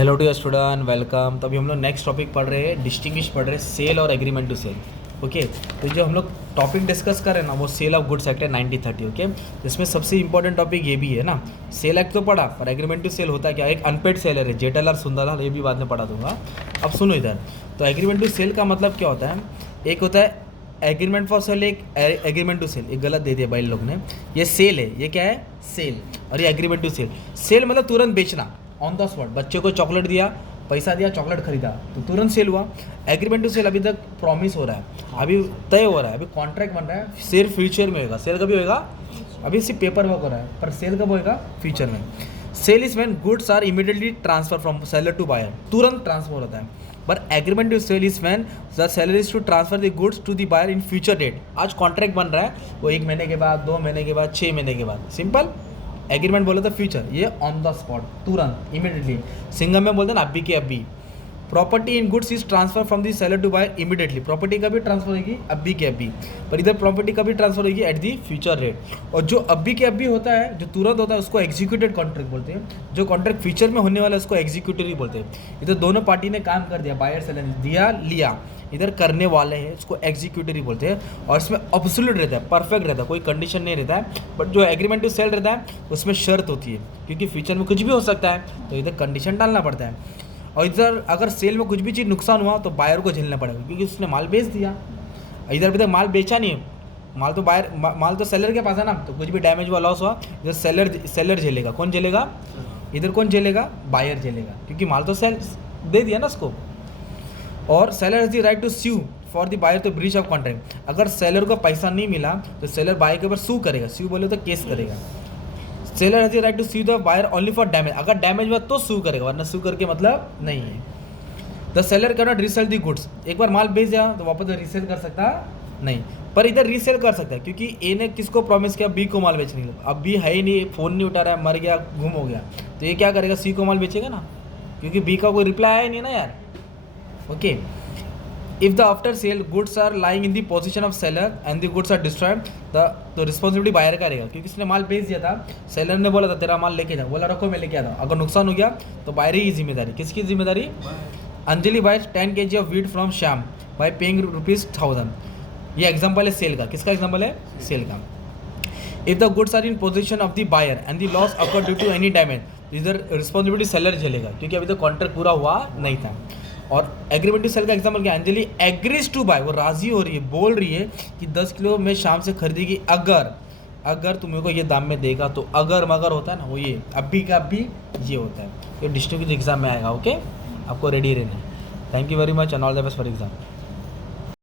Hello to student, welcome. तो अभी हम लोग नेक्स्ट टॉपिक पढ़ रहे हैं, डिस्टिंग्विश पढ़ रहे हैं, सेल और एग्रीमेंट टू सेल। ओके, तो जो हम लोग टॉपिक डिस्कस कर रहे हैं ना, वो सेल ऑफ गुड्स एक्ट है 1930। ओके, इसमें सबसे इंपॉर्टेंट टॉपिक ये भी है ना। सेल एक्ट तो पढ़ा, पर एग्रीमेंट टू सेल होता है क्या? एक अनपेड सेलर है, जेठालाल सुंदरलाल, ये भी बाद में पढ़ा दूंगा। अब सुनो इधर, तो एग्रीमेंट टू सेल का मतलब क्या होता है? एक होता है एग्रीमेंट फॉर सेल, एक एग्रीमेंट टू सेल। एक गलत दे दिया भाई लोग ने, ये सेल है, ये क्या है? सेल। और ये एग्रीमेंट टू सेल। सेल मतलब तुरंत बेचना, ऑन द स्पॉट। बच्चे को चॉकलेट दिया, पैसा दिया, चॉकलेट खरीदा, तो तुरंत सेल हुआ। एग्रीमेंट टू सेल अभी तक प्रॉमिस हो रहा है, अभी तय हो रहा है, अभी कॉन्ट्रैक्ट बन रहा है। सेल फ्यूचर में होगा, सेल कभी होगा? अभी सिर्फ पेपर वर्क हो रहा है, पर सेल कब होगा? फ्यूचर में। Sale is when goods are immediately transfer from seller to buyer, तुरंत ट्रांसफर होता है। पर agreement to sale is when the seller is to transfer the goods to the buyer in future date. आज contract बन रहा है, वो 1 महीने के बाद, 2 महीने के बाद, 6 महीने के बाद। सिंपल। एग्रीमेंट बोले तो फ्यूचर, ये ऑन द स्पॉट, तुरंत, इमीडिएटली। सिंगम में बोलते हैं ना, अभी के अभी। Property in goods is transfer from the seller to buyer immediately. Property का भी ट्रांसफर होगी अभी के अभी, पर इधर प्रॉपर्टी का भी ट्रांसफर होगी एट दी फ्यूचर रेट। और जो अभी के अभी होता है, जो तुरंत होता है, उसको एग्जीक्यूटेड कॉन्ट्रैक्ट बोलते हैं। जो कॉन्ट्रैक्ट फ्यूचर में होने वाला है, उसको एग्जीक्यूटिव बोलते हैं। इधर दोनों पार्टी ने काम कर दिया, बायर सेलर ने दिया लिया, इधर करने वाले हैं, उसको एग्जीक्यूटिव बोलते हैं। और इसमें एब्सोल्यूट रहता है, परफेक्ट रहता है, कोई कंडीशन नहीं रहता है। बट जो एग्रीमेंट टू सेल रहता है, उसमें शर्त होती है, क्योंकि फ्यूचर में कुछ भी हो सकता है, तो इधर कंडीशन डालना पड़ता है। और इधर अगर सेल में कुछ भी चीज़ नुकसान हुआ, तो बायर को झेलना पड़ेगा, क्योंकि उसने माल बेच दिया। इधर अभी तक माल बेचा नहीं है, माल तो बायर, माल तो सेलर के पास है ना। तो कुछ भी डैमेज हुआ, लॉस हुआ, इधर सेलर झेलेगा। कौन झेलेगा? इधर कौन झेलेगा? बायर झेलेगा, क्योंकि माल तो सेल दे दिया ना उसको। और seller has the right to sue for the buyer to breach of contract. अगर सेलर को पैसा नहीं मिला, तो सेलर बायर के ऊपर सू करेगा। स्यू बोले तो केस करेगा। Seller has the right to sue the buyer only for damage. अगर डैमेज हुआ तो सू करेगा, वरना सू करके मतलब नहीं है। The seller can not resale the goods. एक बार माल बेच दिया तो वापस रीसेल कर सकता नहीं, पर इधर रीसेल कर सकता है, क्योंकि ए ने किसको प्रॉमिस किया? बी को माल बेचने के लिए। अब बी है ही नहीं, फ़ोन नहीं उठा रहा है, मर गया, गुम हो गया, तो ये क्या करेगा? सी को माल बेचेगा ना, क्योंकि बी का कोई रिप्लाई आया नहीं ना यार। Okay, if the after sale goods are lying in the possession of seller and the goods are destroyed, तो रिस्पॉन्सिबिलिटी बायर का रहेगा, क्योंकि इसने माल बेच दिया था, सेलर ने बोला था तेरा माल लेके जा, बोला रखो मैं लेके आता हूँ। अगर नुकसान हो गया तो बायर ही जिम्मेदारी। किसकी जिम्मेदारी? Anjali buy 10 kg of wheat from Shyam by paying ₹1000। ये एग्जाम्पल है सेल का। किसका एग्जाम्पल है? सेल का। If the goods are in position of the buyer and the loss occur due to any damage, इधर रिस्पॉन्सिबिलिटी सेलर झेलेगा, क्योंकि अभी तक कॉन्ट्रैक्ट पूरा हुआ नहीं था। और एग्रीमेंट टू सेल का एग्जाम्पल क्या? अंजलि एग्रीज टू बाय, वो राजी हो रही है, बोल रही है कि 10 किलो में शाम से खरीदेगी, अगर तुम मेरे को ये दाम में देगा। तो अगर मगर होता है ना, वो ये अभी का अभी ये होता है। ये डिस्ट्रिक्ट एग्जाम में आएगा। ओके, आपको रेडी रहना है। Thank you very much and all the best for exam.